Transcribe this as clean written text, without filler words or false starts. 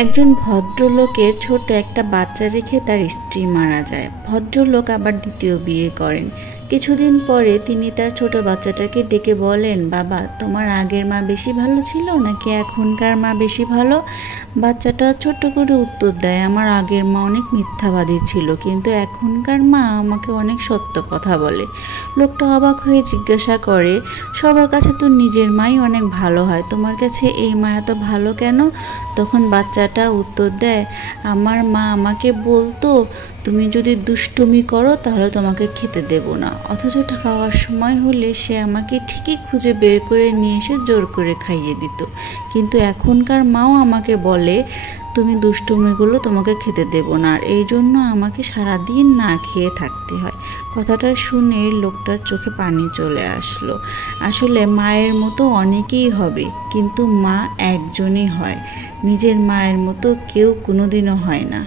একজন ভদ্রলোকের ছোট একটা বাচ্চা রেখে তার স্ত্রী মারা যায়। ভদ্রলোক আবার দ্বিতীয় বিয়ে করেন। কিছুদিন পরে তিনি তার ছোট বাচ্চাটাকে ডেকে বলেন, বাবা, তোমার আগের মা বেশি ভালো ছিল নাকি এখনকার মা বেশি ভালো? বাচ্চাটা ছোট্ট করে উত্তর দেয়, আমার আগের মা অনেক মিথ্যাবাদী ছিল, কিন্তু এখনকার মা আমাকে অনেক সত্য কথা বলে। লোকটা অবাক হয়ে জিজ্ঞাসা করে, সবার কাছে তো নিজের মাই অনেক ভালো হয়, তোমার কাছে এই মা এত ভালো কেন? তখন বাচ্চাটা উত্তর দেয়, আমার মা আমাকে বলতো, তুমি যদি দুষ্টুমি করো তাহলে তোমাকে খেতে দেব না, অথচ খাওয়ার সময় হলে সে আমাকে ঠিকই খুঁজে বের করে নিয়ে এসে জোর করে খাইয়ে দিত। কিন্তু এখনকার মাও আমাকে বলে, তুমি দুষ্টুমিগুলো তোমাকে খেতে দেব না, আর এই জন্য আমাকে সারাদিন না খেয়ে থাকতে হয়। কথাটা শুনে লোকটার চোখে পানি চলে আসলো। আসলে মায়ের মতো অনেকেই হবে, কিন্তু মা একজনই হয়। নিজের মায়ের মতো কেউ কোনোদিনও হয় না।